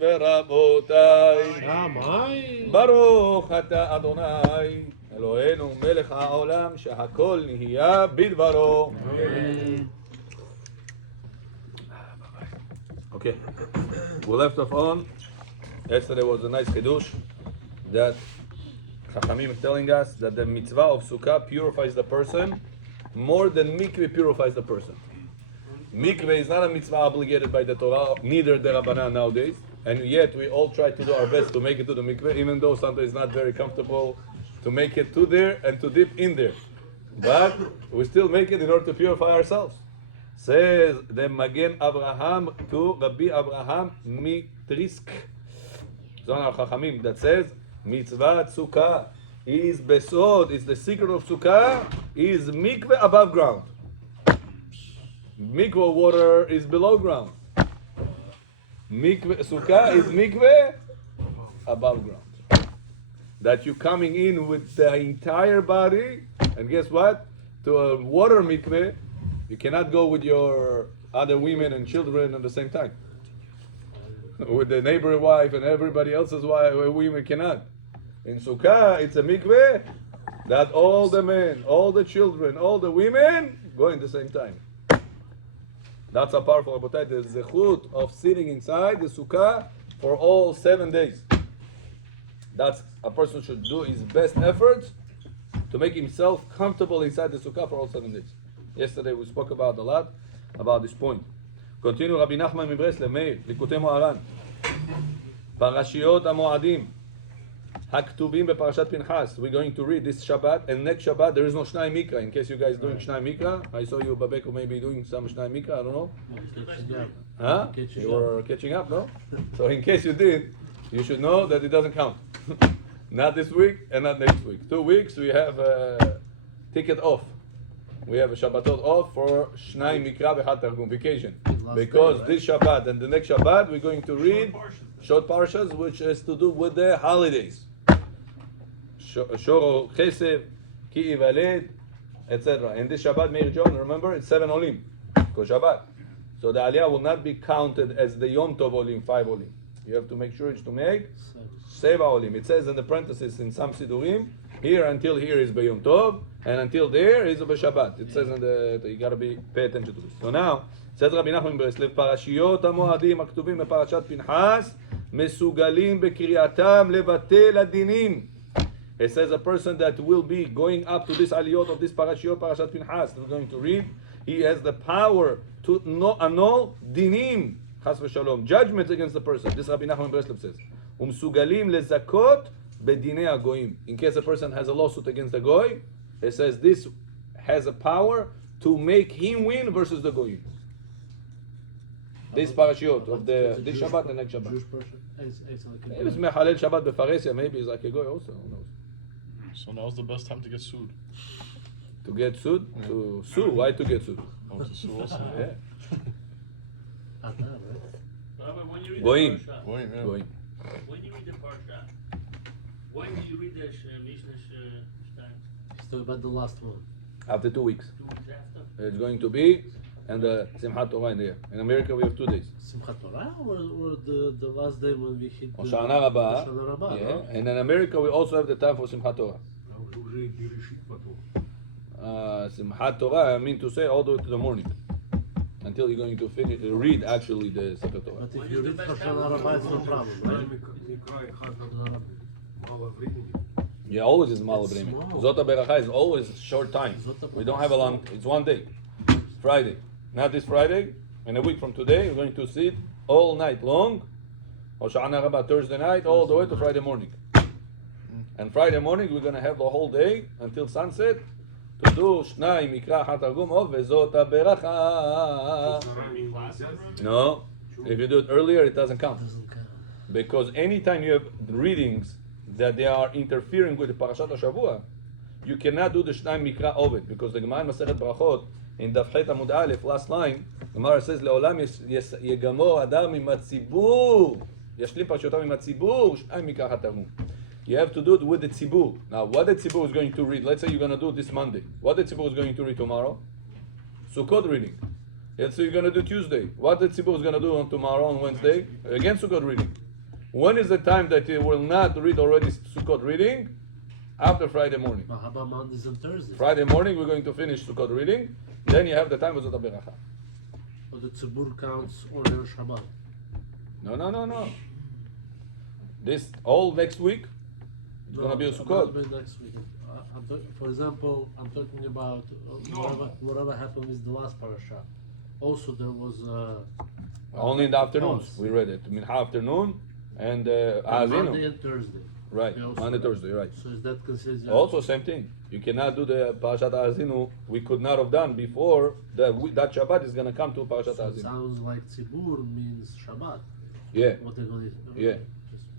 ורבותיי, ברוך אתה אדוני אלוהינו מלך העולם שהכל נהיה בדברו. Okay, we left off on, yesterday was a nice Kiddush, that Chachamim is telling us that the mitzvah of Sukkah purifies the person more than mikveh purifies the person. Mikveh is not a mitzvah obligated by the Torah, neither the Rabbanan nowadays, and yet we all try to do our best to make it to the mikveh, even though sometimes it's not very comfortable to make it to there and to dip in there. But we still make it in order to purify ourselves. Says the Magen Abraham to Rabbi Abraham Mitrisk. Zonar Chachamim that says mitzvah Sukkah is besod, is the secret of Sukkah, is mikveh above ground. Mikveh water is below ground. Mikveh Sukkah is mikveh above ground. That you're coming in with the entire body, and guess what? To a water mikveh, you cannot go with your other women and children at the same time. With the neighbor wife and everybody else's wife, women cannot. In Sukkah, it's a mikveh that all the men, all the children, all the women go in the same time. That's how powerful Rabotai, the zechut of sitting inside the Sukkah for all 7 days. That's a person should do his best efforts to make himself comfortable inside the Sukkah for all 7 days. Yesterday we spoke about a lot about this point. Continue Rabbi Nachman מבresלב, מאיר, ליקוטי מוהר"ן. פרשיות המועדים הכתובים בפרשת פנחס. We're going to read this Shabbat, and next Shabbat there is no Shnai Mikra. In case you guys doing Shnai Mikra, I saw you Babeko maybe doing some Shnai Mikra, I don't know. Huh? You were catching up, no? So in case you did, you should know that it doesn't count. Not this week and not next week. 2 weeks we have a ticket off. We have a Shabbatot off for Shnai Mikra B'Chad Targum, vacation. Because this Shabbat and the next Shabbat we're going to read short parshas, which has to do with the holidays. Shoro Chesed, Ki Ivaled, etc. And this Shabbat, Meir John, remember, it's 7 Olim, because Shabbat. So the Aliyah will not be counted as the Yom Tov Olim, 5 Olim. You have to make sure it's to make 7 Olim. It says in the parenthesis in some Sidurim, here until here is B'Yom Tov, and until there is B'Shabbat. It says in the, you gotta pay attention to this. So now, says Rabbi Nachman מברסלב, פרשיות המועדים הכתובים בפרשת פנחס, מסוגלים בקריאתם לבטל הדינים. It says a person that will be going up to this aliyot of this parashiyot, parashat Pinchas, we're going to read, he has the power to annul dinim, chas v'shalom, judgments against the person. This Rabbi Nachman Breslev says, umsugalim lezakot bedinei hagoyim. In case a person has a lawsuit against the goy, it says this has a power to make him win versus the goyim. This parashiyot of this Shabbat and next Shabbat. Jewish person? If it's mechalel Shabbat befaresia, maybe he's like a goy also. Who knows? So now's the best time to get sued. To get sued? Yeah. To sue? Why to get sued? Oh, to sue also. Yeah. When you read Goyim. the Parsha, Goyim, yeah. Goyim. when you read the Parsha, when do you read the Mishnah Stein? Still about the last one. After 2 weeks. 2 weeks after? It's going to be, and the Simchat Torah in there. In America we have 2 days. Simchat Torah or the last day when we hit the Hoshana Rabbah. Hoshana Rabbah, Yeah. no? And in America we also have the time for Simchat Torah. Simchat Torah, I mean to say all the way to the morning. Until you're going to finish, read actually the Sefer Torah. But if you read Hoshana Rabbah, it's no problem, right? Yeah, always is Mal Bremi. Zota Beracha is always short time. We don't have a long, it's 1 day. Friday. Not this Friday. In a week from today, we're going to sit all night long. Hoshana Rabbah Thursday night, all the way to Friday morning. And Friday morning, we're going to have the whole day until sunset to do Shnai Mikra Hatargum of Vezota Beracha. No. If you do it earlier, it doesn't count. Because anytime you have readings that they are interfering with the Parashat HaShavua, you cannot do the Shnai Mikra of it. Because the Gemara in Masechet Brachot, in Daf Chet Amud Aleph, last line, Gemara says, לעולם יגמור אדם עם הציבור, ישלים פרשיותיו עם הציבור, Shnai Mikra Hatargum. You have to do it with the tzibur. Now, what the tzibur is going to read, let's say you're going to do this Monday. What the tzibur is going to read tomorrow? Sukkot reading. Let's say you're going to do Tuesday. What the tzibur is going to do on tomorrow, on Wednesday? Again, Sukkot reading. When is the time that you will not read already Sukkot reading? After Friday morning. But how about Mondays and Thursdays? Friday morning we're going to finish Sukkot reading. Then you have the time of Zot HaBeracha. Or the Tzibur counts only on Shabbat? No. This all next week. It's gonna be a Sukkot. Maybe next week. For example, I'm talking about whatever happened with the last parasha. Also, there was Only in the afternoons pause. we read it. I mean, afternoon and Monday Azinu. and Thursday. Right, We also Monday, read. Thursday, right. So is that considered? Also, same thing. You cannot do the Parashat Azinu. We could not have done before that Shabbat is gonna come to Parashat So it Azinu. sounds like Tzibur means Shabbat. Yeah, What they're going to Yeah.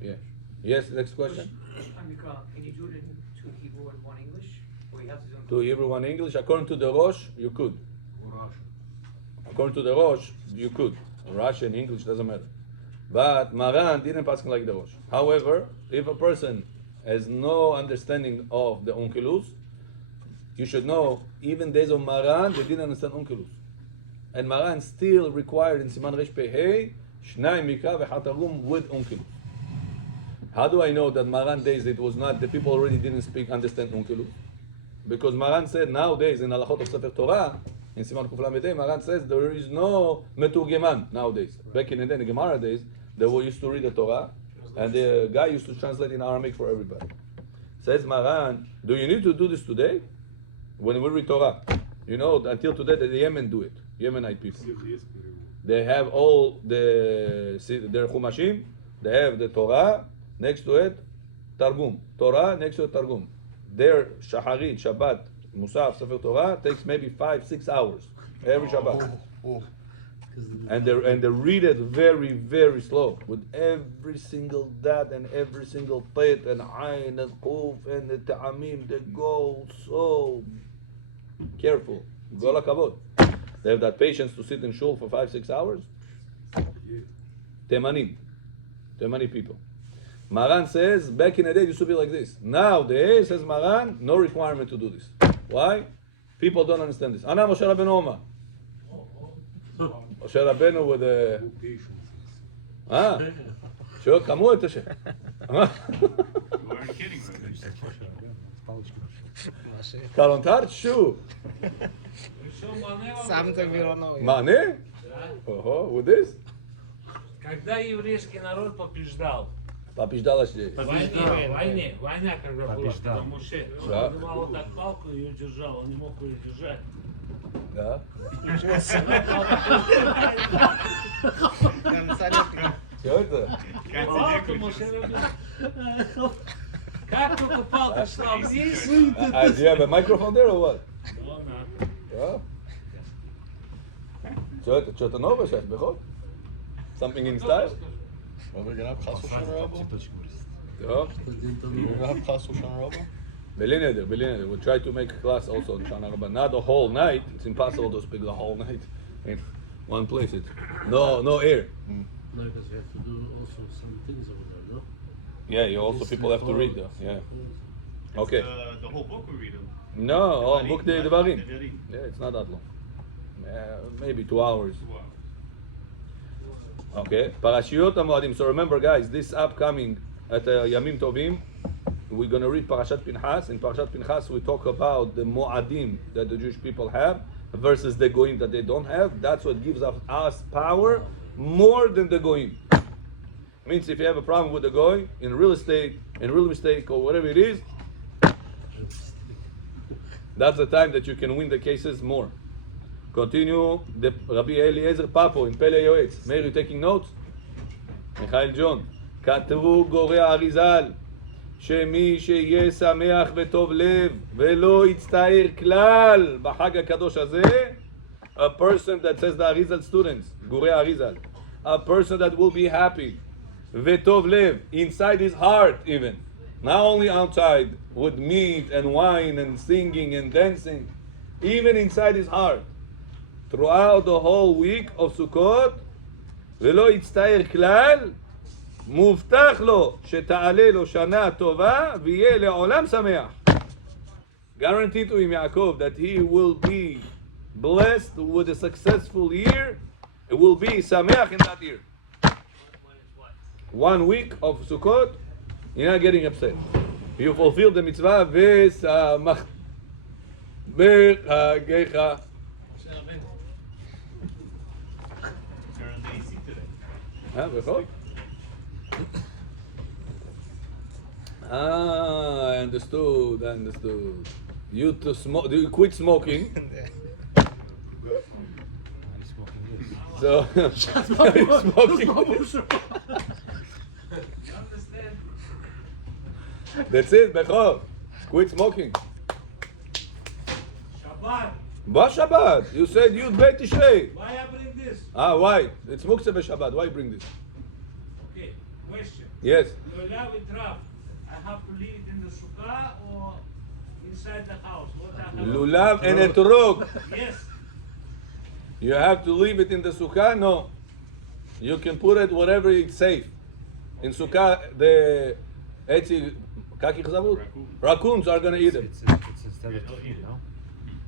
yeah. Yes, next question. Amika, can you do it in two Hebrew and one English? Or you have to do it in To Hebrew, one English. According to the Rosh, you could. According to the Rosh, you could. Russian, English, doesn't matter. But Maran didn't pass like the Rosh. However, if a person has no understanding of the Onkelos, you should know, even days of Maran, they didn't understand Onkelos. And Maran still required in Siman Resh Pehei, Shnai Mikra v'Chatagum with Onkelos. How do I know that Maran days it was not, the people already didn't understand Onkelos? Because Maran said nowadays in Halachot of Sefer Torah, in Siman Kuf Lamed, Maran says there is no Meturgeman nowadays. Back in the day, in the Gemara days, they were used to read the Torah, and the guy used to translate in Aramaic for everybody. Says Maran, do you need to do this today? When we read Torah, you know, until today the Yemen do it, Yemenite people. They have all their Chumashim, they have the Torah, next to it, Targum. Torah, next to it, Targum. Their Shaharit, Shabbat, Musaf, Sefer Torah takes maybe 5-6 hours every Shabbat. And they read it very, very slow with every single dat and every single pet and ayn and quf and the ta'amim. They go so careful. Gola kavod. They have that patience to sit in shul for 5-6 hours. Temanim people. Maran says back in the day it used to be like this. Nowadays, says Maran, no requirement to do this. Why? People don't understand this. Ana Moshe Rabbeinu Oma. Moshe Rabbeinu with the שואל כמוה את השם. You weren't kidding, right? Kalontar Shu. Сам-то Мироновый. Mane? Ого, with this? Когда еврейский народ побеждал? Побеждала здесь. В войне, война когда была, когда Моше, Да. он поднимал вот так палку и ее держал, он не мог ее держать. Да? Что это? Палка Моше Рабейну. Как только палка шла вниз, Do you have a microphone there or what? ну, на. Yeah. Что-то новое сейчас, бехот? Something in style? Are we gonna have Chas Hoshana Rabbah? Yeah. We're gonna have Chas Hoshana Rabbah? Billionaire. We'll try to make a class also in Shana Rabbah. Not the whole night. It's impossible to speak the whole night in one place. It's no air. No, because you have to do also some things over there, no? Yeah, you also people have to read though. Yeah. Okay. The whole book we read. No, book the Devarim. Devarim. Yeah, it's not that long. Maybe 2 hours. Okay. Parashiyot HaMoadim. So remember, guys, this upcoming at Yamim Tovim, we're going to read Parashat Pinchas. In Parashat Pinchas, we talk about the Moadim that the Jewish people have versus the Goyim that they don't have. That's what gives us power more than the Goyim. Means if you have a problem with the Goy in real estate, in real mistake, or whatever it is, that's the time that you can win the cases more. Continue, the Rabbi Eliezer Papo in Pele Yoetz. Meir, you taking notes? Michael John. כתבו גורי האריזל שמי שיהיה שמח וטוב לב ולא יצטער כלל בחג הקדוש הזה, a person that says the Arizal students, גורי האריזל, a person that will be happy וטוב לב inside his heart even, not only outside with meat and wine and singing and dancing, even inside his heart throughout the whole week of Sukkot, ולא יצטער כלל, מובטח לו שתעלה לו שנה טובה ויהיה לעולם שמח. Guaranteed to him, Yaakov, that he will be blessed with a successful year. It will be sameach in that year. 1 week of Sukkot, you're not getting upset. You fulfill the mitzvah, v'samach b'chagecha. Bechol? I understood. You to smoke, you quit smoking. So, smoking. That's it, Bechol. Quit smoking. Shabbat. What Shabbat? You said Yud Beit Tishrei. Why I bring this? Why? It's Muktzeh b'Shabbat. Why bring this? Okay, question. Yes. Lulav with Rav. I have to leave it in the sukkah or inside the house? What I have Lulav and etrog. Yes. You have to leave it in the sukkah? No. You can put it wherever it's safe. In sukkah, the raccoons are going to eat it. It's instead of tefillin, no?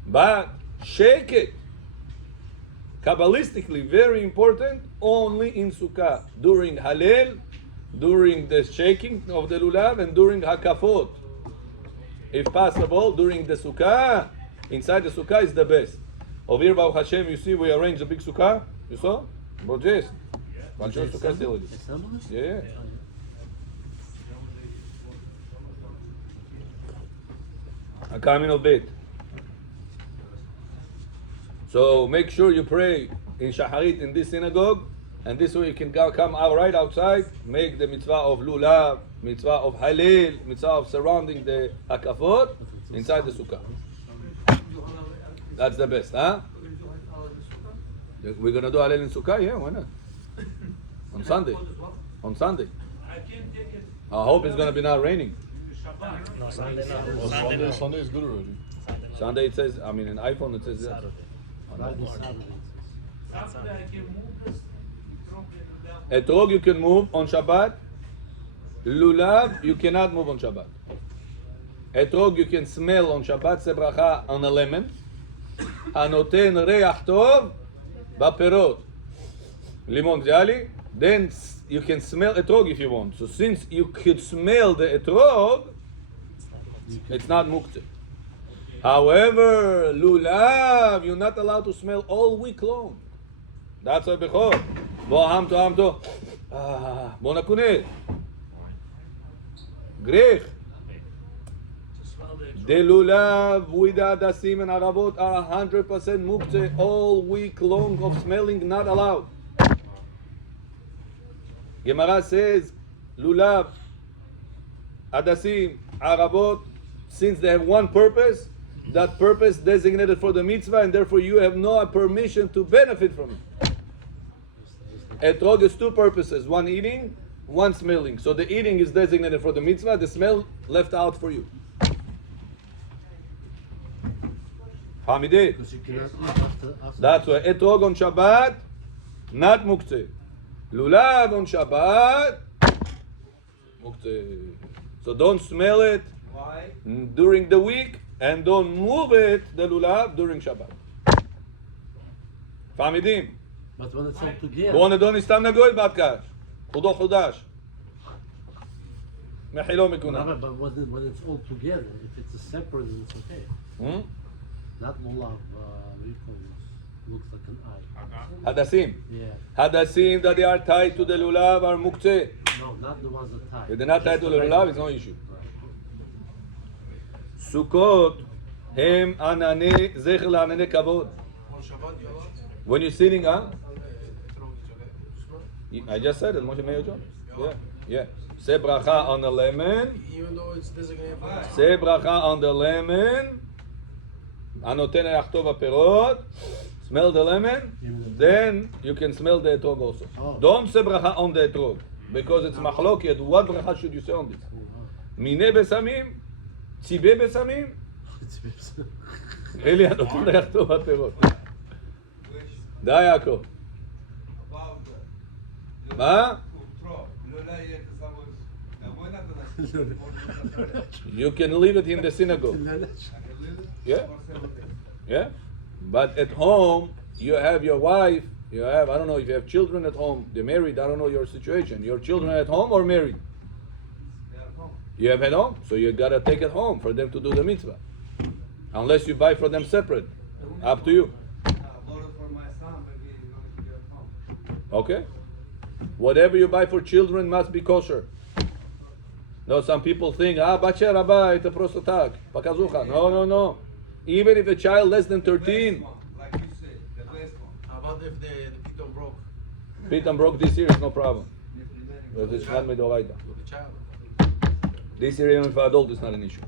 But shake it. Kabbalistically, very important, only in sukkah. During Halel, during the shaking of the lulav, and during Hakafot. If possible, during the sukkah, inside the sukkah is the best. Over here, Baruch Hashem, you see we arranged a big sukkah. You saw? Brojes. Yeah. A coming of bit. So make sure you pray in Shaharit in this synagogue, and this way you can come out right outside, make the mitzvah of lulav, mitzvah of halil, mitzvah of surrounding the hakafot inside the sukkah. That's the best, huh? We're gonna do halil in sukkah, yeah, why not? On Sunday. On Sunday. I can take it I hope it's gonna be not raining. Shabbat. Well, Sunday is good already. Sunday it says, I mean in iPhone it says that. Friday, Saturday. Saturday I can move this. Etrog you can move on Shabbat. Lulav you cannot move on Shabbat. Etrog you can smell on Shabbat. Se bracha on a lemon. Anoten reach tov b'perot. Limon jali. Then you can smell etrog if you want. So since you could smell the etrog, it's not muktzeh. However, lulav, you're not allowed to smell all week long. That's why bechor. Bo hamto. Bo nakunet. Grech. The lulav with the adasim and aravot are 100% muktzeh all week long of smelling, not allowed. Gemara says, lulav, adasim, aravot, since they have one purpose, that purpose designated for the mitzvah, and therefore you have no permission to benefit from it. Etrog is two purposes, one eating, one smelling. So the eating is designated for the mitzvah, the smell left out for you. Hamideh. Because you cannot eat after That's why etrog on Shabbat, not muktzeh. Lulav on Shabbat, muktzeh. So don't smell it during the week, and don't move it, the lulav, during Shabbat. Fahmidim? But when it's all together. בואו נדון סתם נגוי בת קש. חודו חודש. מחילו מקונה. Rabbi, but when it's all together, if it's a separate, then it's okay. Not lulav, what do you call this? Looks like an eye. Hadasim. Yeah. Hadasim that they are tied to the lulav are muktzeh. No, not the ones that tie. If they're not tied to the lulav, it's no issue. Sukkot, hem anane, zecher la'anane kavod. When you're sitting, huh? I just said it, Moshe Moretov. Yeah. Say bracha on the lemon. Even though it's designated for Say bracha on the lemon. Anoten echtov perot. Smell the lemon. Then you can smell the etrog also. Oh. Don't say bracha on the etrog, because it's machloket. What bracha should you say on this? Mine besamim, tzibe besamim. Eli anoten echtov perot. די יעקב. מה? You can leave it in the synagogue. Yeah? But at home, you have your wife, You have, I don't know if you have children at home, they're married, I don't know your situation. Your children at home or married? You have at home, so you gotta take it home for them to do the mitzvah. Unless you buy for them separate. Up to you. Okay? Whatever you buy for children must be kosher. No, some people think, bacher rabba, it's a prostatag. Pakazucha. No. Even if a child less than 13. Like you said, the last one. How about if the piton broke? Piton broke this year, it's no problem. But it's not midoraita. With the child. This year, even for adult, it's not an issue.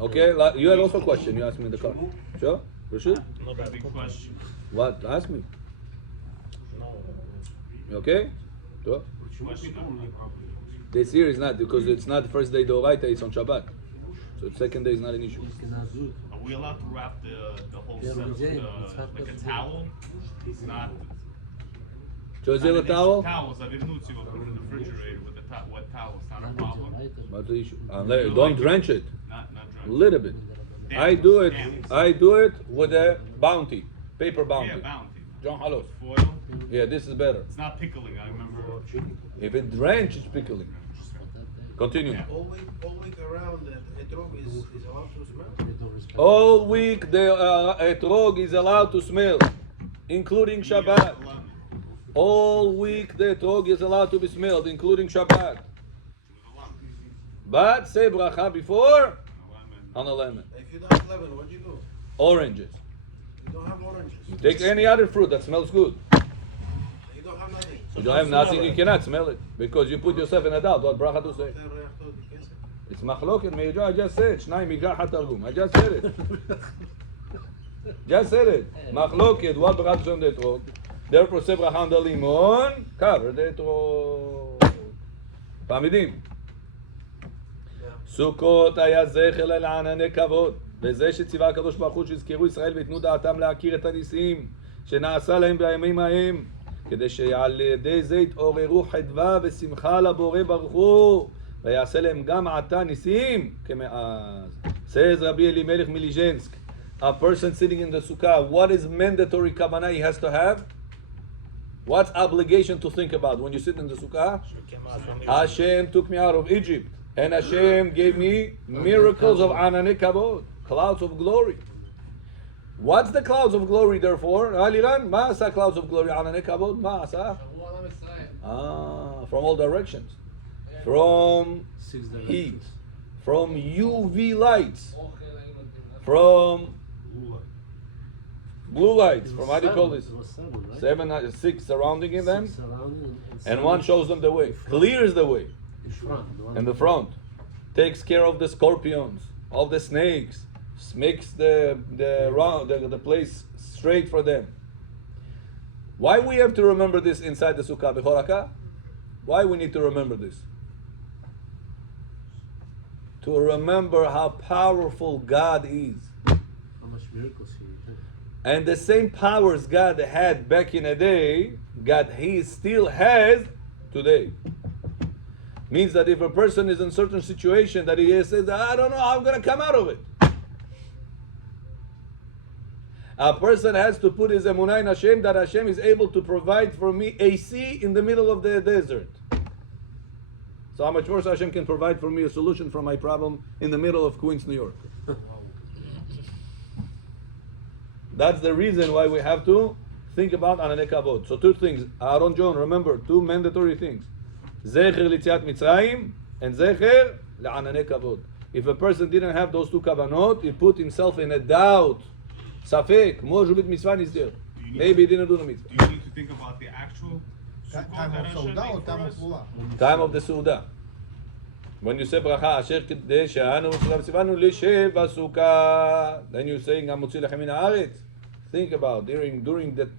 Okay? You had also a question you asked me in the car. Sure? For sure? Not a big question. What? Ask me. You okay? Sure? This year is not, because it's not the first day Doraita, it's on Shabbat. So the second day is not an issue. You cannot do it. Are we allowed to wrap the whole Yeah, set, Jane, it's not like a possible. towel? It's not. So is there a towel? Towels, I didn't know to put in the refrigerator with the wet towel. It's not a problem. What's the issue? Don't drench it. Not A dry. little bit. Damp. I do it. Damp. I do it with a bounty, paper bounty. Yeah, bounty. John Halos. Foil. Yeah, this is better. It's not pickling. I remember. If it drench, it's pickling. Continue. All week around, the etrog is allowed to smell. They don't respect All week the etrog is allowed to smell, including Shabbat. All week the etrog is allowed to be smelled, including Shabbat. But say bracha before on a lemon. If you don't have lemon, what do you do? Oranges. You don't have oranges. You take any other fruit that smells good. You don't have nothing. You don't have nothing, you cannot smell it. Because you put yourself in a doubt. What bracha to say? It's machloket me'ijah. I just said. Shnai migah hatargum. I just said it. Just said it. Machloket. What bracha to say on the etrog? Therefore, say bracha on the limon. Cover the etrog. Pamidim. סוכות היה זכר לענני כבוד, וזה שציווה הקדוש ברוך הוא שיזכרו ישראל ויתנו דעתם להכיר את הניסים שנעשה להם בימים ההם, כדי שעל ידי זה יתעוררו חדווה ושמחה לבורא ברוך הוא, ויעשה להם גם עתה ניסים כמאז. Says Rabbi Elimelech Milijensk, a person sitting in the sukkah, what is mandatory kavanah he has to have? What's obligation to think about when you sit in the sukkah? Hashem took me out of Egypt. And Hashem gave me miracles of Anane Kavod, clouds of glory. What's the clouds of glory therefore? Aliran, Ma'asa clouds of glory, Anane Kavod, Ma'asa. From all directions. From heat, from UV lights, from blue lights, from how do you call this? It was seven, right? 7, 6 surrounding them, Six surrounding and one shows them the way, clears the way. in front. The one In the front, takes care of the scorpions, of the snakes, makes the place straight for them. Why we have to remember this inside the sukkah b'choraka? Why we need to remember this? To remember how powerful God is, how much miracles he did. and the same powers God had back in the day, God He still has today. Means that if a person is in a certain situation that he says, I don't know how I'm going to come out of it. A person has to put his emunah in Hashem that Hashem is able to provide for me AC in the middle of the desert. So how much worse Hashem can provide for me a solution for my problem in the middle of Queens, New York. That's the reason why we have to think about Anane Kavod. So 2 things. Aaron John, remember, 2 mandatory things. Zecher l'tziat Mitzrayim and Zecher l'Anane Kavod. If a person didn't have those 2 kavanot, he put himself in a doubt. Safek, more Jubit Mitzvah is there. Maybe he didn't do the mitzvah. Do you need to think about the actual Time of Sauda or time of Kula? Time of the Suda. When you say bracha, asher kidei she'anu tzivanu lishev b'sukkah, then you're saying Hamotzi lechem min haaretz. Think about during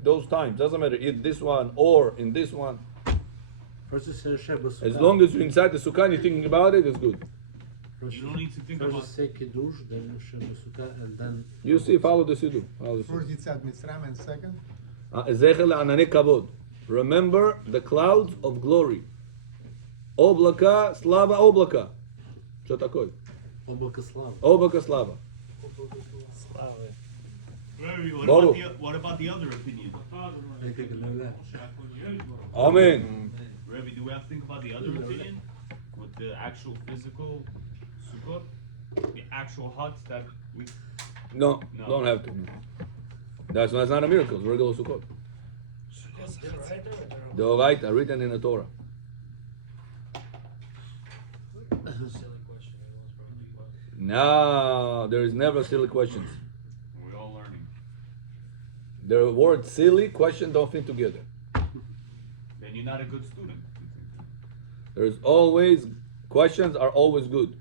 those times. Doesn't matter if this one or in this one. First you say Sheba Sukkah. As long as you're inside the sukkah and you're thinking about it, it's good. First You don't need to think first about. you say Kiddush, then Sheba Sukkah, and then You see, follow the Siddur. First Yitzhak Mitzrayim and second? Zecher le'ananei kavod. Remember the clouds of glory. Oblaka, slava oblaka. Что такое? Облако Славы. Oblaka slava. Baruch. What about the other opinion? Amen. Rabbi, do we have to think about the other opinion? With the actual physical Sukkot? The actual huts that we... No, No. don't have to. That's not a miracle. It's regular Sukkot. The Oraita written in the Torah. No, there is never silly questions. We're all learning. The word silly question don't fit together. Then you're not a good student. There's always questions are always good.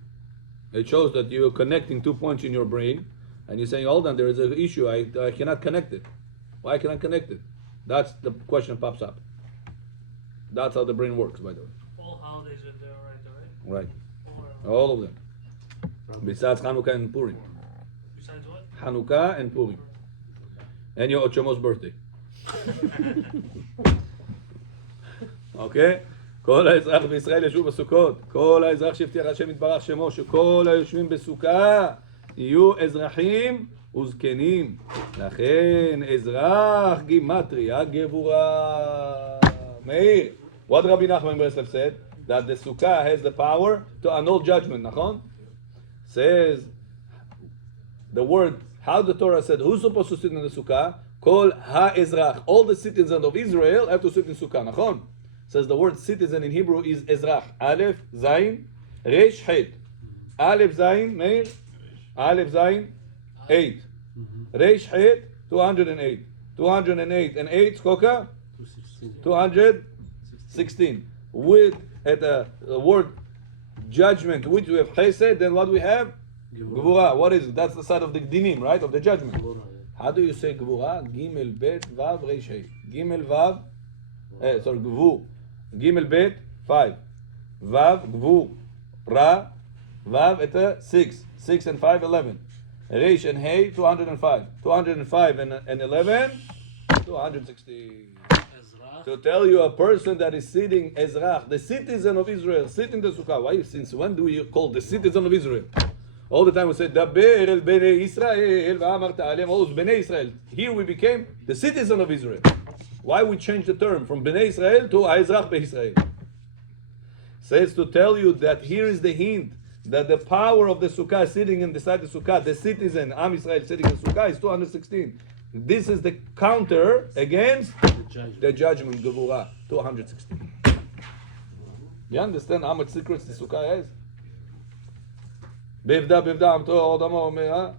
It shows that you're connecting 2 points in your brain, and you're saying, "Hold on, there is an issue. I cannot connect it. Why cannot connect it?" That's the question pops up. That's how the brain works, by the way. All holidays are there, right? Right, Or, all of them. Besides Hanukkah and Purim. besides what? Hanukkah and Purim. And your Ochomo's birthday. אוקיי? כל האזרח בישראל ישוב בסוכות. כל האזרח שהבטיח השם יתברך שמו, שכל היושבים בסוכה יהיו אזרחים וזקנים. לכן אזרח גימטריה גבורה. מאיר, what Rabbi Nachman Breslev said? That the sukkah has the power to annul judgment, נכון? Says the word, how the Torah said, who's supposed to sit in the sukkah? Kol ha-ezrach. All the citizens of Israel have to sit in sukkah, נכון? Says the word citizen in Hebrew is ezrach. Aleph, Zayin, Resh, Het. Aleph, Zayin, Meir. Aleph, Zayin, 8. Resh, Het, 208. 208 and 8, skoka? 216. With at the word judgment, which we have chesed, then what we have? Gvura. What is it? That's the side of the dinim, right? Of the judgment. How do you say gvura? Gimel, Bet, Vav, Resh, Het. Gimel, Vav, Gvu. Gimel, Bet, 5. Vav, Gvu. Ra, Vav, at 6. 6 and 5, 11. Resh and Hey, 205. 205 and 11, 260. To tell you a person that is sitting Ezrach, the citizen of Israel, sitting the sukkah. Why? Since when do we call the citizen of Israel? All the time we say, Daber el Bnei Israel, v'amarta alem, all those Bnei Israel. Here we became the citizen of Israel. Why we change the term from Bnei Israel to Ezrach Be'Israel? Says to tell you that here is the hint that the power of the sukkah sitting inside the sukkah, the citizen, Am Israel sitting in the sukkah is 216. This is the counter against the judgment, Gevurah, 216. You understand how much secrets the sukkah has? Bevda, am to odamo omea.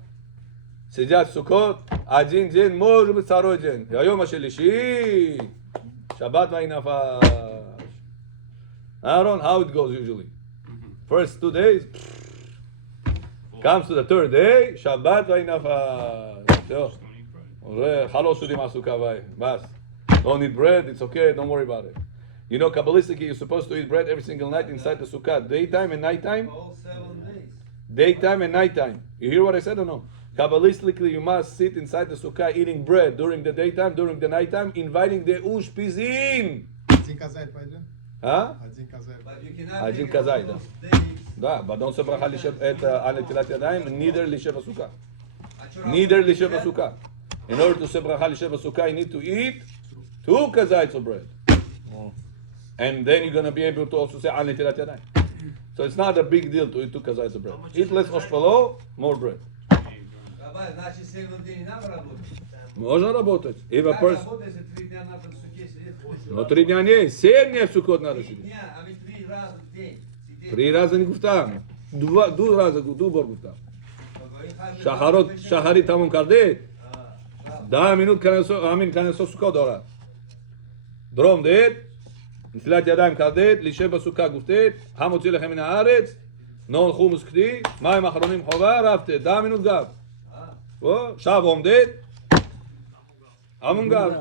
Sijat sukkot, ajin jin mor b'tzaro jin. Hayom hashelishi, Shabbat v'inafash. Aaron, how it goes usually? First 2 days, comes to the third day, Shabbat v'inafash. Don't eat bread, it's okay, don't worry about it. You know, Kabbalistically, you're supposed to eat bread every single night inside the sukkah, daytime and nighttime? All 7 days. Daytime and nighttime. You hear what I said or no? Kabbalistically, you must sit inside the sukkah eating bread during the daytime, during the nighttime, inviting the ushpizim. Один казать пойдем? А? Один казать. But you cannot Один take казай, all да. those days. Да, but don't say bracha על נטילת ידיים, neither לשב הסוכה. Achora- Neither לשב הסוכה. In order to say bracha לשב הסוכה, you need to eat 2 kazayts of bread. And then you're going to be able to also say על נטילת ידיים. So it's not a big deal to eat 2 kazayts of bread. Eat less oshpalo, more bread. Rabbi, значит, 7 дней не надо работать. Можно работать. If a Как person... работать, если 3 дня надо в суке сидеть? Но 3 дня не, 7 дней в Суккот надо 3 сидеть. дня, а ведь 3 раза в день сидеть. 3 раза не гуфтам. 2 раза гуфтам. Шахарит המון קרדית. 10 minut כנסו סוכה דורה. דרום דית, נטילת ידיים קרדית, לישב בסוכה גופתית, המוציא לכם מן הארץ, נון חומוס קדי, מים אחרונים חובה, רבתית, 10 minut גב. שב עומדית, המון גב.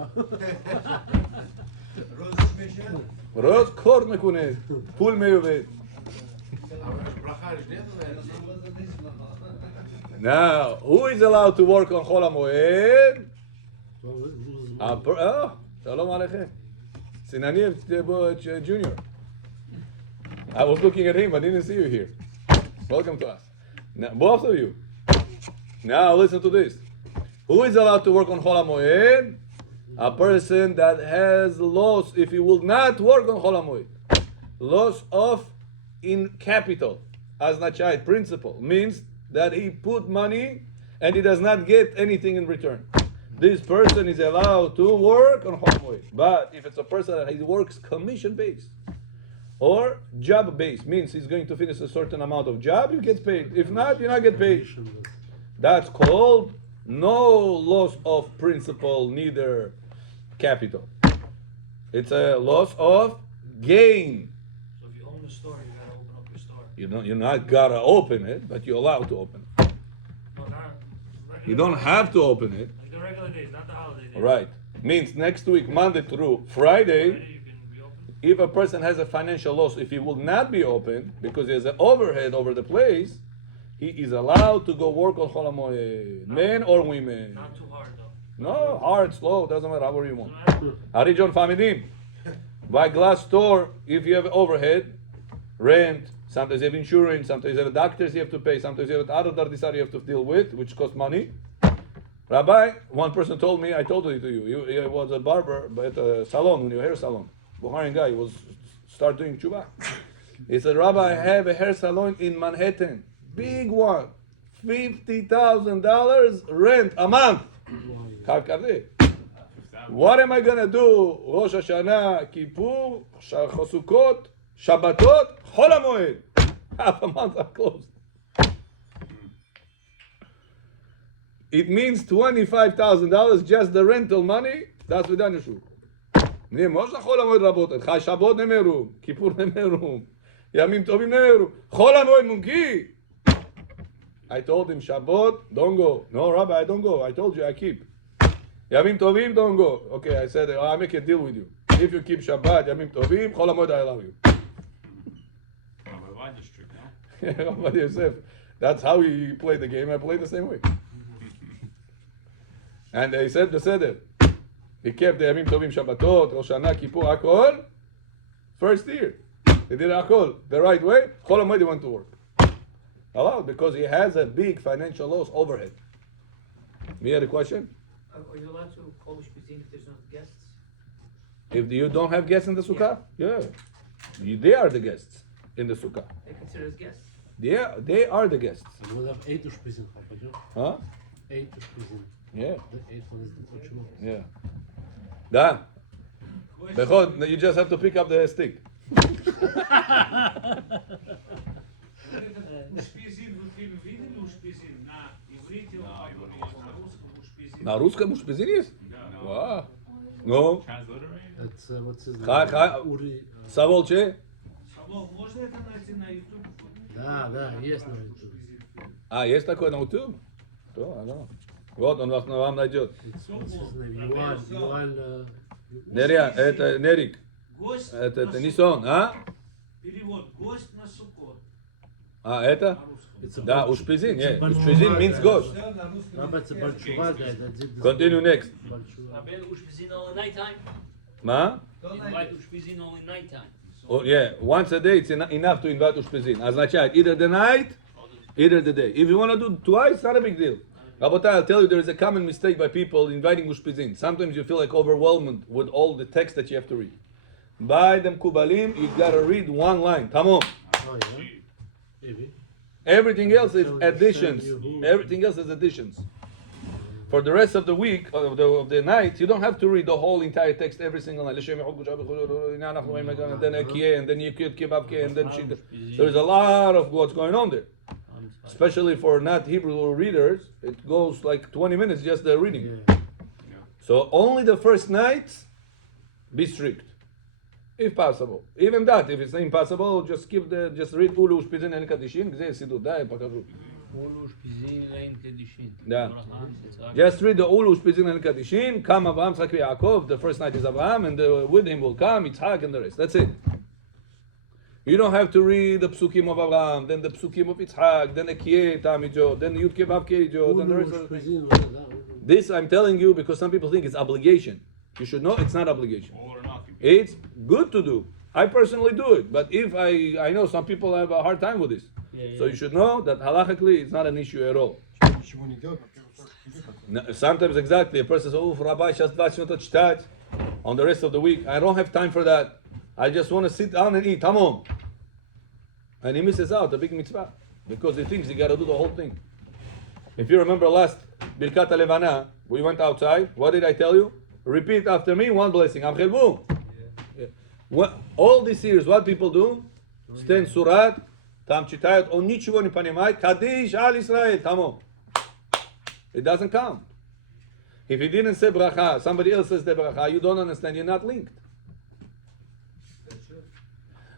רוז קורט מקונית, פול מיובד. Now, who is allowed to work on Chol HaMoed? Shalom Aleichem. Sinaniev Jr. I was looking at him, I didn't see you here. Welcome to us. Now, both of you. Now, listen to this. Who is allowed to work on Chol HaMoed? A person that has loss if he will not work on Chol HaMoed. Loss of in capital, as Nachayit principle, means that he put money and he does not get anything in return. This person is allowed to work on Chol HaMoed. But if it's a person that he works commission based or job based, means he's going to finish a certain amount of job, he gets paid. If not, you not get paid. That's called no loss of principal, neither capital. It's a loss of gain. So if you own the store, you gotta open up your store. You're not gotta open it, but you're allowed to open it. No, not regular You don't days. have to open it. Like the regular days, not the holiday days. Right. Means next week, Monday through Friday, Friday you can reopen. if a person has a financial loss, if he will not be open because there's an overhead over the place, he is allowed to go work on Chol HaMoed, men or women. Not too hard though. No, hard, slow, doesn't matter, however you want. Doesn't matter. Arijon Famidim. By glass store, if you have overhead, rent, sometimes you have insurance, sometimes you have doctors you have to pay, sometimes you have other dardisar you have to deal with, which costs money. Rabbi, one person told me, I told it to you, he was a barber at a salon, when you hair salon. Buharian guy, he was start doing tshuva. He said, Rabbi, I have a hair salon in Manhattan, big one, $50,000 rent a month. What am I gonna do? Rosh Hashanah, Kippur, Sukkot, Shabbatot, Chol HaMoed. Half a month are closed. It means $25,000 just the rental money. That's with Danishu. Chol HaMoed Rabotot. Shabbat nemeru, Kippur nemeru, Yamim Tovim nemeru. Chol HaMoed munki. I told him Shabbat, don't go. No, Rabbi, I don't go. I told you I keep. Yamim Tovim, don't go. Okay, I said, I'll make a deal with you. If you keep Shabbat, Yamim Tovim, Chol HaMoed I allow you. Rabbi Yosef, that's how he played the game. I played the same way. And they said the Seder. He kept the Yamim Tovim Shabbatot, Rosh Hashanah, Kippur, Akol. First year. He did Akol the right way. Chol HaMoed he went to work. Allowed, because he has a big financial loss overhead. Me had a question? Are you allowed to call cuisine if there's no guests? If you don't have guests in the sukkah, they are the guests in the sukkah. They consider as guests? They are the guests. And we'll have 8 ushpizin, Papa. Huh? 8 ushpizin. Yeah. The 8th one is the kochulot. Yeah. Da. Bechod, you just have to pick up the stick. Ушпизин, вы фильм видели Ушпизин на иврите, на русском Ушпизин? На русском ушпизин есть? Wow. No. That's what's his name? Uri. Саволче? Само, можно это найти на YouTube? Да, есть на YouTube. Есть такое на YouTube? Вот, он вам найдет. What's his name? Юаль. Это Нерик. Гость Это не сон, а? Перевод. Гость на Суккот. Это? It's a Да, bar- ушпизин, it's a yeah. bar- Ушпизин means ghost. Rabbi, it's a bar tshuva guy that did this. Continue next. Bar tshuva. Rabbi, ushpizin only nighttime? מה? Invite ushpizin only nighttime. Oh, yeah, once a day it's enough to invite ushpizin. Означает either the night, either the day. If you want to do twice, not a big deal. Rabotai, I'll tell you, there is a common mistake by people inviting ushpizin. Sometimes you feel like overwhelmed with all the text that you have to read. By the Mkubalim, you gotta read one line. Come on. Oh, yeah? Maybe. Everything else is additions. Everything else is additions. For the rest of the week, of the night, you don't have to read the whole entire text every single night. And then Ekiyeh, and then Yikut Kibabke, and then Shid. There's a lot of what's going on there. Especially for not Hebrew readers, it goes like 20 minutes just the reading. Yeah. So only the first night, be strict, if possible. Even that, if it's impossible, just read Ulu Shpizin and Kadishin. Gzeh Sidu, dai pakazru. Ulu ushpizin lein kedishin. Yeah. Just read the Ulu Shpizin and Kadishin. Come Abraham, Yitzchak, Yaakov. The first night is Abraham, and with him will come Yitzchak and the rest. That's it. You don't have to read the psukim of Abraham, then the psukim of Yitzchak, then the Kiyeh Tamijo, then the Yud Kevav Kejo, then the rest of the things. This I'm telling you because some people think it's obligation. You should know it's not obligation. It's good to do. I personally do it, but if I know some people have a hard time with this. So you should know that halachically it's not an issue at all. Ничего не делать, во-первых, только сидит, No, sometimes exactly a person says, "Oh, Rabbi, сейчас 20 минут читать on the rest of the week. I don't have time for that. I just want to sit down and eat. Come on." And he misses out a big mitzvah because he thinks he got to do the whole thing. If you remember last Birkat HaLevana, we went outside. What did I tell you? Repeat after me one blessing. Am Chelbu. All these years, what people do? Stand surat, там читают, он ничего не понимает. Kaddish al Israel. Come on. It doesn't count. If he didn't say bracha, somebody else says the bracha, you don't understand, you're not linked.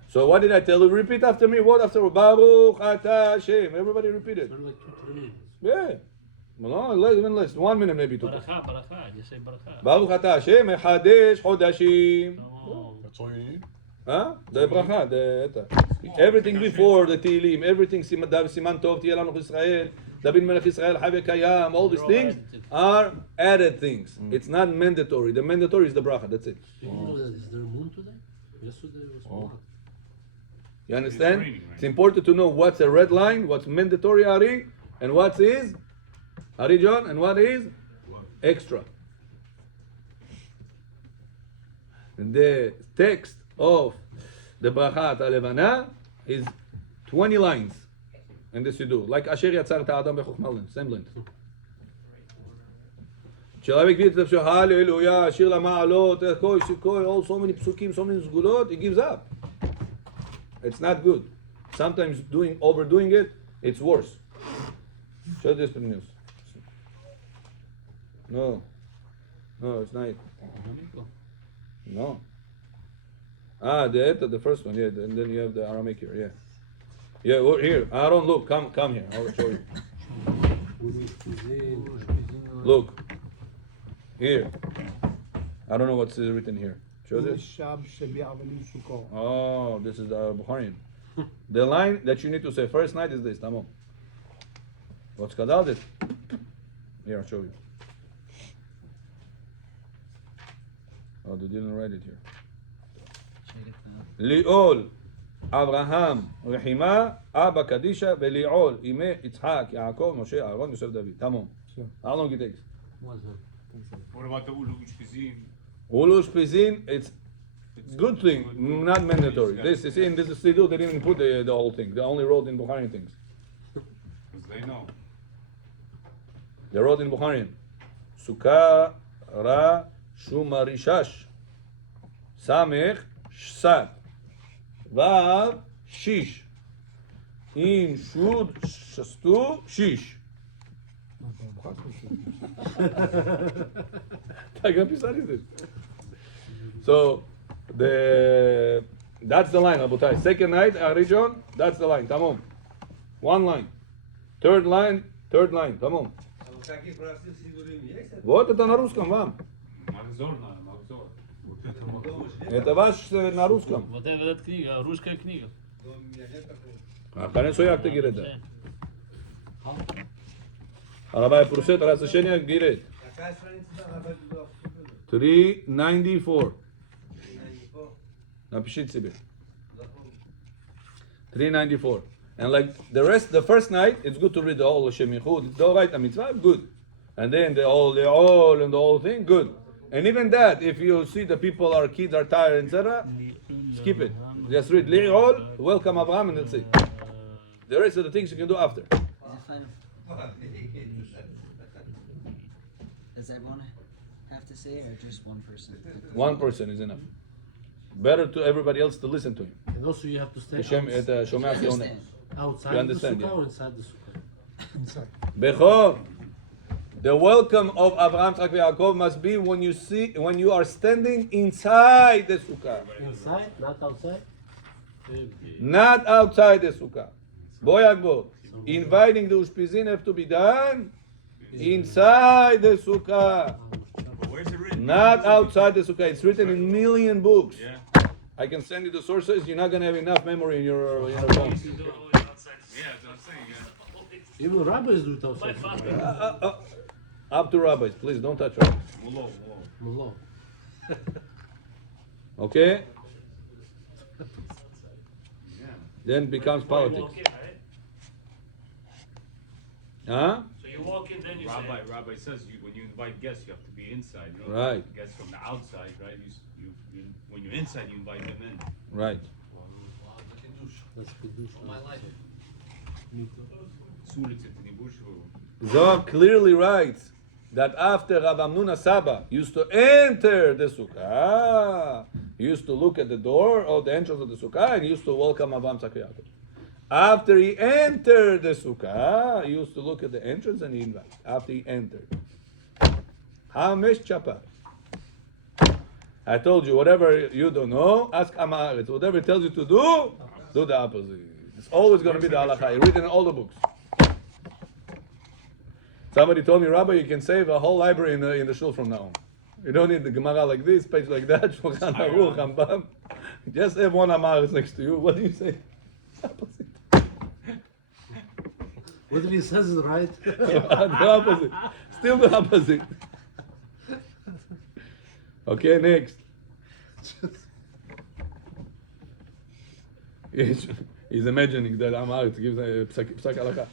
So what did I tell you? Repeat after me. What after? Baruch Ata Hashem. Everybody repeated. They're like 2-3 minutes. Yeah. No, even less. 1 minute maybe. Baracha, just say baracha. Baruch Ata Hashem Mechadesh Chodashim. That's all you need? Huh? The bracha, everything before the Tehillim, everything Siman Tov, Tiyeh Lanu Yisrael, David Melech Yisrael, Havi Kayam, all these things are added things. It's not mandatory. The mandatory is the bracha, that's it. Do you know that is there a moon today? Yesterday was moon. You understand? It's important to know what's a red line, what's mandatory Ari, and what is Ari John, and what is extra. And the text of the Brachat HaLevana is 20 lines. And this you do. Like Asher Yatzar Ta'adam Bechokmalin, same length. כשרבי קביל את נפשו, הללויה, שיר למעלות, all so many psukim, so many סגולות, he gives up. It's not good. Sometimes overdoing it, it's worse. Show this to the news. No, it's not. No. The first one, yeah, and then you have the Aramaic here, yeah. Yeah, here, Aaron, look, come here, I'll show you. Look, here. I don't know what's written here. Show this. Oh, this is the Bukharian. The line that you need to say first night is this, Tamam. What's called this? Here, I'll show you. Oh, they didn't write it here. Li'ol, Abraham, Rehima, Abba Kadisha, Veli'ol, Ime, Yitzhak, Yaakov, Moshe, Aaron, Yosef, David. Tamam. How long it takes? What about the Ulu Ushpizin? Ulu Shpizin, it's good thing, not mandatory. This is Siddur, they didn't put the whole thing. They only wrote in Bukharian things. Because they know. They wrote in Bukharian. Sukkah, Ra, Shumarishash, Samech, Shsat, Vav, Shish, In, Shud, Shastu, Shish. So that's the line, Abutai. Second night, Arijon, that's the line. Tamam. One line. Third line. Tamam. Вот это на русском вам. Magzor. Это ваш на русском. Вот эта книга, русская книга. Конечно, як ты говоришь? Rabbi Pruset, разрешение говорит. 394. Напишите себе. 394. And like the first night, it's good to read the whole Hashem Yichud. The right mitzvah, good. And then the all and the whole thing, good. And even that, if you see the people, our kids are tired, etc., skip it. Just read Li'ol, welcome Abraham, and that's it. The rest of the things you can do after. Does everyone have to say, or just one person? One person is enough. Better to everybody else to listen to him. And also you have to stay outside You understand, the sukkah yeah. or inside the sukkah? Inside. Bechor, the welcome of Abraham, Yitzchak, and Yaakov must be when you are standing inside the sukkah. Inside, not outside? Not outside the sukkah. Boyagbo. Inviting the Ushpizin have to be done inside the sukkah. But where's it written? Not outside the sukkah. It's written in 1,000,000 books. Yeah. I can send you the sources. You're not going to have enough memory in your phone. Yeah, that's what I'm saying. Yeah. Even rabbis do it outside. Up to rabbis. Please don't touch rabbis. Mullah. Okay? Then it becomes politics. Huh? So you walk in, then you say. Rabbi says when you invite guests, you have to be inside. You don't Right. invite guests from the outside, right? You when you're inside, you invite them in. Right. That's Kiddush. All my life. Me too. Sulitzit nibushu. Zohar clearly writes that after Rav Amnuna Saba used to enter the sukkah, he used to look at the door or the entrance of the sukkah and he used to welcome Avam Tzakayakov. After he entered the sukkah, he used to look at the entrance and he invited. After he entered. Hamesh Chapa. I told you, whatever you don't know, ask Amaretz. Whatever it tells you to do the opposite. It's always going to be the halakha. You read it in all the books. Somebody told me, Rabbi, you can save a whole library in the shul from now on. You don't need the Gemara like this, page like that, Shulchan Aruch, Rambam. Just have one Amaretz next to you. What do you say? Opposite. What if he says it right? The opposite. Still the opposite. Okay, next. He's imagining that Amaretz gives a psak halakha.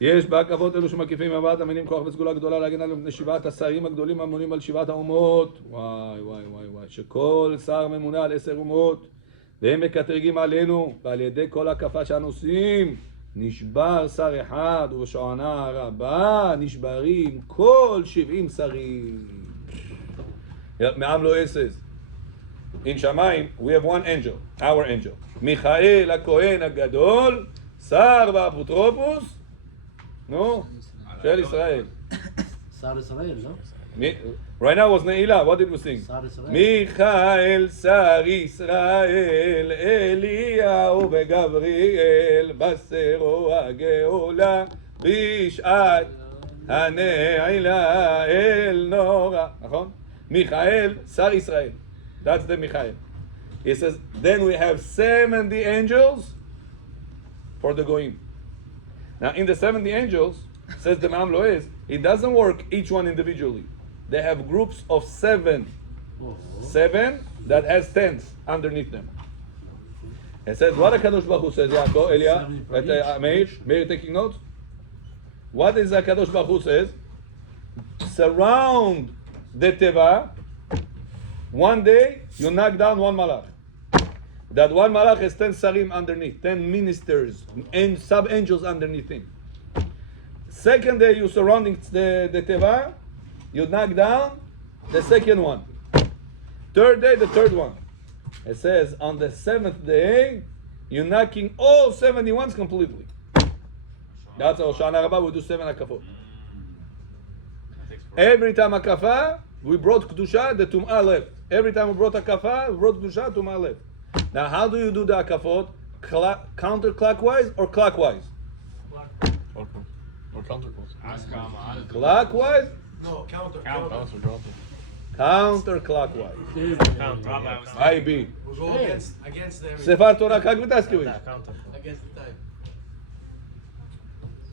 יש בהקפות אלו שמקיפים מבט המינים כוח וסגולה גדולה להגן עליהם מפני שבעת השרים הגדולים הממונים על שבעת האומות. וואי וואי וואי וואי. שכל שר ממונה על 10 אומות והם מקטרגים עלינו ועל ידי כל הקפה שאנו עושים נשבר שר אחד ובשעונה הרבה נשברים כל 70 שרים. מעם לא says in שמיים we have one angel, our angel. מיכאל הכהן הגדול, שר ואפוטרופוס No, Shel Israel. Sar Israel, no? Right now was Ne'ilah. What did we sing? Sar Israel. Michael, Sar Israel, Eliyahu beGavriel, Basero HaGeola, Bish'at HaNe'ilah El Nora. נכון? Michael, Sar Israel. That's the Michael. He says, then we have 70 angels for the Goyim. Now, in the 70 angels, says the Ma'am Loez, it doesn't work each one individually. They have groups of 7. 7 that has 10s underneath them. It says, what HaKadosh Baruch Hu says, Yaakov, Elia, Meir taking notes? What is HaKadosh Baruch Hu says? Surround the Teva. One day, you knock down one malach. That one malach has 10 sarim underneath, 10 ministers and sub-angels underneath him. Second day, you surrounding the teva, you knock down the second one. Third day, the third one. It says, on the 7th day, you're knocking all 71s completely. That's how Hoshana Rabbah will do 7 akafot. Every time akafa, we brought kedusha, the tum'ah left. Every time we brought akafa, we brought kedusha, tum'ah left. Now, how do you do the akafot? Counterclockwise or clockwise? Or counterclockwise. Clockwise? No, counter. Counterclockwise. IB. We'll go against them. Sefer Torah, как вы таскиваете? Against the time.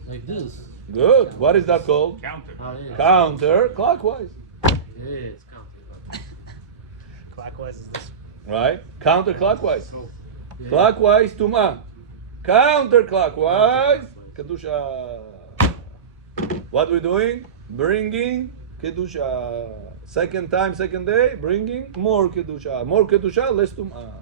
Like this. Good. What is that called? Counter. Counterclockwise. Yes, counter. Clockwise is this. Right? Counterclockwise. Clockwise, Tumah. Counterclockwise, Kedusha. What we're doing? Bringing Kedusha. Second time, second day, bringing more Kedusha. More Kedusha, less Tumah.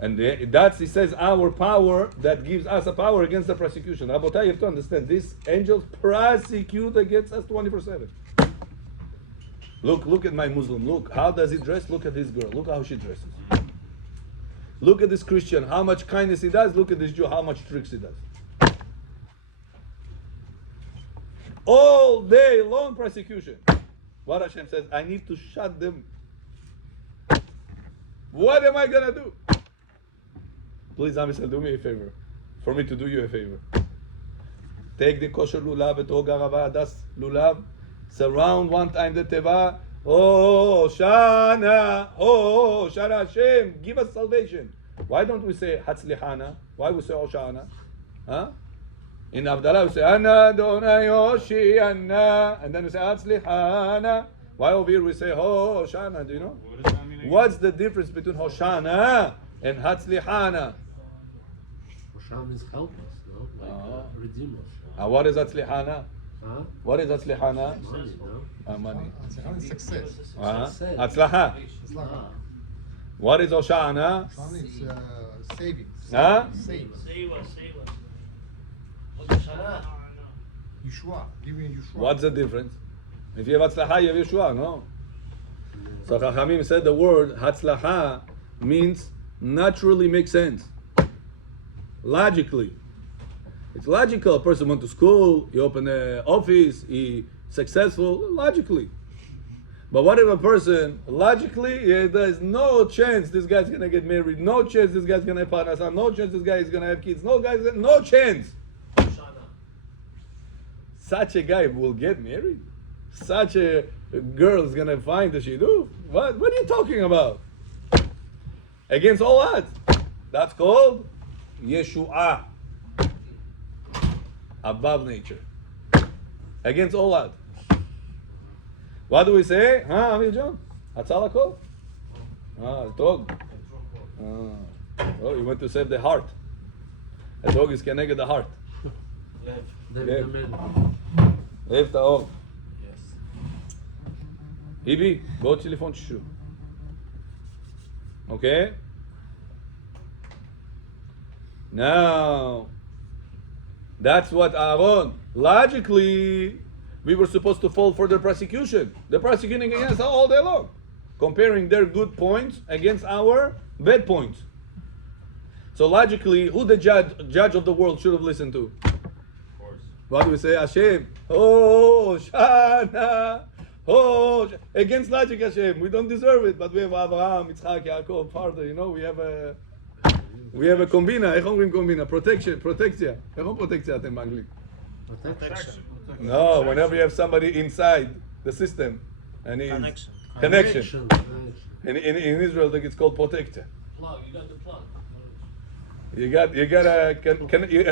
And that's, he says, our power that gives us a power against the persecution. Rabotai, you have to understand, these angels prosecute against us 24/7. Look at my Muslim. Look, how does he dress? Look at this girl. Look how she dresses. Look at this Christian, how much kindness he does. Look at this Jew, how much tricks he does. All day long persecution. What Hashem says, I need to shut them. What am I going to do? Please, Amisel, do me a favor. For me to do you a favor. Take the kosher lulav et ogarava das lulav. Surround one time the teva. Oh, Shana. Oh, Shana Hashem. Give us salvation. Why don't we say Hatzlichana? Why we say Oshana? Huh? In Avdalah we say Ana Donai Oshi Anna. And then we say Hatzlichana. Why over here we say Hoshana? Do you know? What does that mean again? What's the difference between Hoshana and Hatzlichana? Hashem means help us, no? Like redeem us. What is Atzlihana? Huh? What is Atzlihana? Money, no? Money. Success. Success. Atzlaha. Ah. What is Oshana? It's savings. Huh? Save. Save us, save us. Yeshua. Giving Yeshua. What's the difference? If you have Atzlaha, you have Yeshua, no? So Chachamim said the word Hatzlaha means naturally makes sense. Logically. It's logical. A person went to school, he opened an office, he successful, logically. But what if a person, logically, there's no chance this guy's gonna get married, no chance this guy's gonna have parnasa, no chance this guy is gonna have kids, no chance. Such a guy will get married? Such a girl is gonna find the shidduch? What are you talking about? Against all odds. That's called Yeshua. Above nature. Against all odds. What do we say? Huh, Amir John? Hatzal HaKol? Dog. Oh, you want to save the heart. A dog is connected the heart. David Amel. Lev טהור. איבי, בעוד טלפון שוב. Okay? Now, that's what Aaron, logically, we were supposed to fall for the prosecution. They're prosecuting against us all day long, comparing their good points against our bad points. So logically, who the judge of the world should have listened to? Of course. What do we say? Hashem. Oh, Shana. Oh, against logic, Hashem. We don't deserve it, but we have Abraham, Yitzchak, Yaakov, father. You know, we have a combina. איך אומרים combina? Protection, protectia. איך אומרים פרוטקציה אתם באנגלית? Protection. No, whenever you have somebody inside the system, and he's connection. In Israel, I think it's called protector. Plug, you got the plug.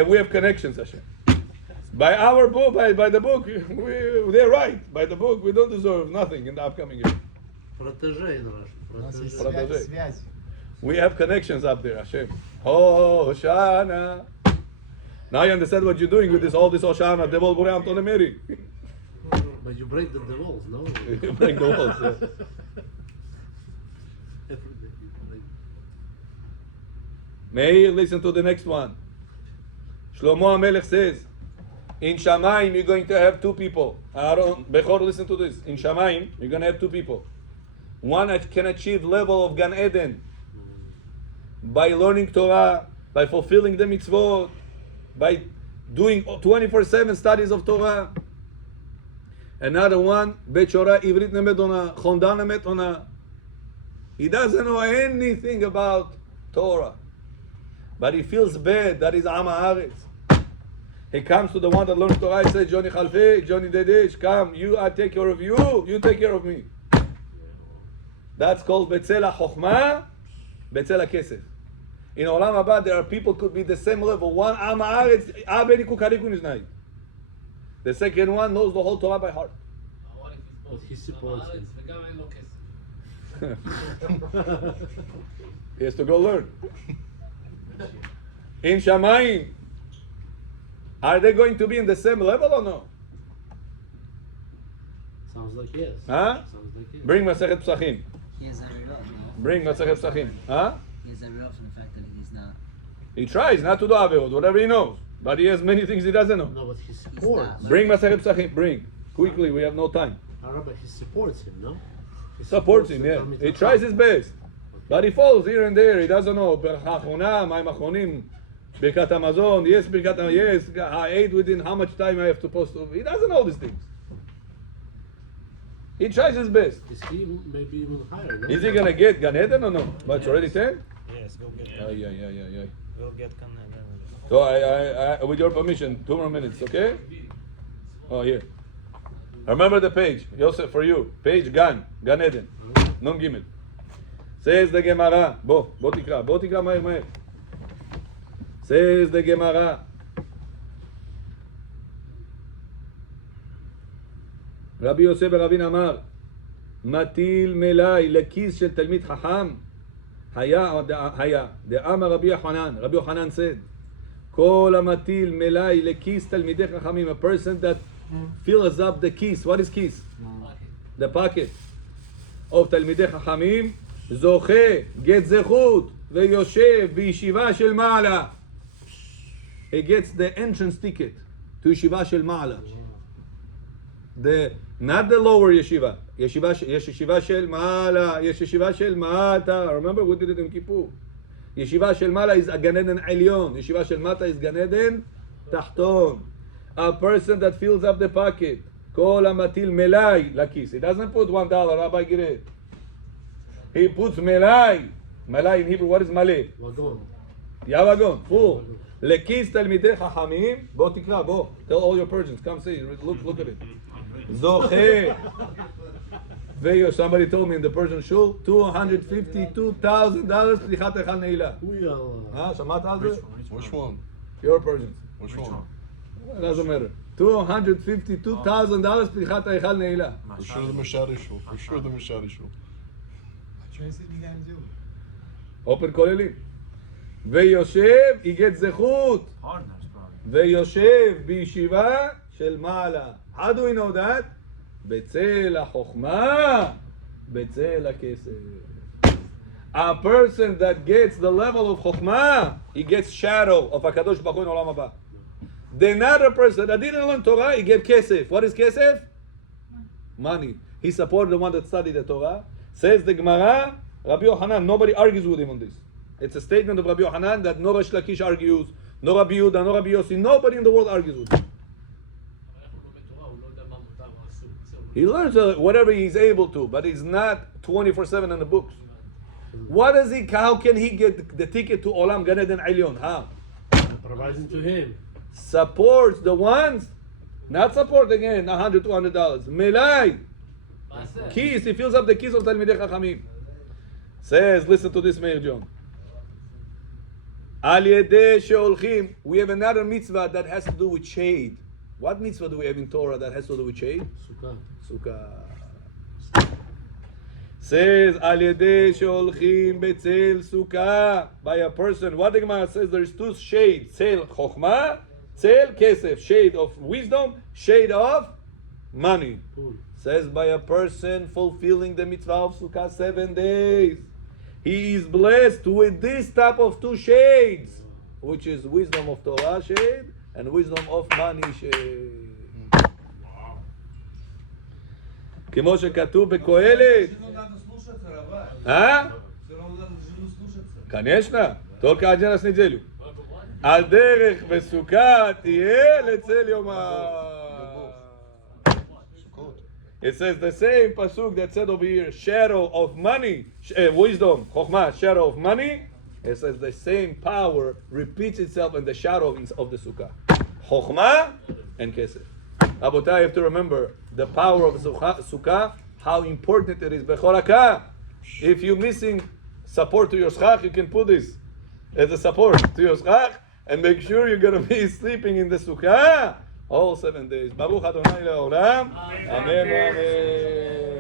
We have connections, Hashem. By our book, by the book, they're right. By the book, we don't deserve nothing in the upcoming year. Protege in Russian. Protege. Связи. We have connections up there, Hashem. Oh, Hoshana. Now you understand what you're doing with all this Hoshana, Devil Boream Tonemeri. But you break the walls, no? You break the walls, yeah. Every day you break. Meir, listen to the next one. Shlomo HaMelech says, in Shamayim you're going to have two people. Aaron, Bechor, listen to this. In Shamayim you're going to have two people. One that can achieve level of Gan Eden by learning Torah, by fulfilling the mitzvot, by doing 24/7 studies of Torah. Another one, Bechora Ivrit Nemedona, Chondan Nemetona. He doesn't know anything about Torah, but he feels bad that he's Am Haaretz. He comes to the one that learns Torah and says, Johnny Khalfei, Johnny Dedish, come, I take care of you, you take care of me. That's called Betzela Chokhmah, Betzela Kesef. In Olam Haba, there are people could be the same level. One Am Haaretz, Abeni Kukariku Nishnai. The second one knows the whole Torah by heart. But he supports him. He has to go learn. In Shamayim, are they going to be in the same level or no? Sounds like yes. Huh? Sounds like yes. Bring Masechet Psachim. He has every right, no? Bring Masechet Psachim. Huh? He has every right from the fact that he's not. He tries not to do Averot, whatever he knows. But he has many things he doesn't know. No, but he supports. not. Bring Masechet Psachim. Bring. Quickly, we have no time. Rabbi, he supports him, no? He Supports him, the yeah. Talmid He Chacham. tries his best. But he falls here and there. He doesn't know. ברכה אחרונה, מים אחרונים, ברכת המזון, yes, yes, I ate within how much time I have to post. He doesn't know these things. He tries his best. Is he maybe even higher, no? Is he gonna get Gan Eden or no? But it's already 10? Yes, go get Yeah. Go get Canada. So I, with your permission, 2 more minutes, okay? Oh, here. Remember the page, Yosef, for you. Page Gan Eden. Nun Gimel. Says the Gemara. בוא תקרא מהר. Says the Gemara. רבי יוסף ברבין אמר, מטיל מלאי לכיס של תלמיד חכם, היה, דאמר רבי יוחנן said, כל המטיל מלאי לכיס תלמידי חכמים. A person that fills up the keys. What is keys? The pocket of תלמידי חכמים. זוכה, גט זכות, ויושב בישיבה של מעלה. He gets the entrance ticket to ישיבה של מעלה. Not the lower yeshiva. יש ישיבה של מעלה, יש ישיבה של מטה. Remember we did it in כיפור. ישיבה של מעלה is גן עדן עליון. ישיבה של מטה is גן עדן תחתון. A person that fills up the pocket. כל המטיל מלאי לכיס. He doesn't put $1, Rabbi get it. He puts מלאי. מלאי in Hebrew, what is מלא? וגון. יבגון, full. לכיס תלמידי חכמים. בוא תקרא, בוא. Tell all your Persians, come see, look at it. זוכה. Somebody told me in the Persian shul, $252,000 פתיחת היכל נעילה. שמעת על זה? Which one? Your Persians. Which one? It doesn't matter. $252,000 פתיחת היכל נעילה. For sure the Mashari show. For sure the Mashari show. Open כוללים. ויושב, יגד זכות. ויושב בישיבה של מעלה. How do we know that? בצל החוכמה, בצל הכסף. A person that gets the level of חוכמה, he gets shadow of הקדוש ברוך הוא in עולם הבא. The another person that didn't learn Torah, he gave כסף. What is כסף? Money. He supported the one that studied the Torah. Says the Gemara, Rabbi Yochanan, nobody argues with him on this. It's a statement of Rabbi Yochanan that no Resh Lakish argues, no Rabbi Yehuda, no Rabbi Yossi, nobody in the world argues with him. He learns whatever he's able to, but he's not 24/7 in the books. What does he? How can he get the ticket to Olam Gan Eden Elyon? How? Providing to him. Supports the ones, not support again $100, $200. Melai. Keys. He fills up the keys of Talmidei Chachamim. Says, listen to this, Meir John. Al yedei sheolchim. We have another mitzvah that has to do with shade. What mitzvah do we have in Torah that has to do with shade? Sukkah. Sukkah. Says al yedei sheolchim betzel sukkah, by a person. What the Gemara says, there is two shades: tzel chokhmah, tzel kesef. Shade of wisdom, shade of money. Says by a person fulfilling the mitzvah of sukkah 7 days, he is blessed with this type of two shades, which is wisdom of Torah shade and wisdom of money shade. כמו שכתוב בקהלת. конечно, только один раз в неделю. על דרך בסוכה תהיה לצל יומה. It says the same pasuk that said over here, shadow of money, wisdom, chokhmah, shadow of money. It says the same power repeats itself in the shadow of the sukkah. Chokhmah and kesef. Rabotai, you have to remember the power of sukkah, how important it is. Bechoraka. If you're missing support to your schach, you can put this as a support to your schach and make sure you're going to be sleeping in the sukkah all 7 days. Baruch Adonai le'olam. Amen. Amen.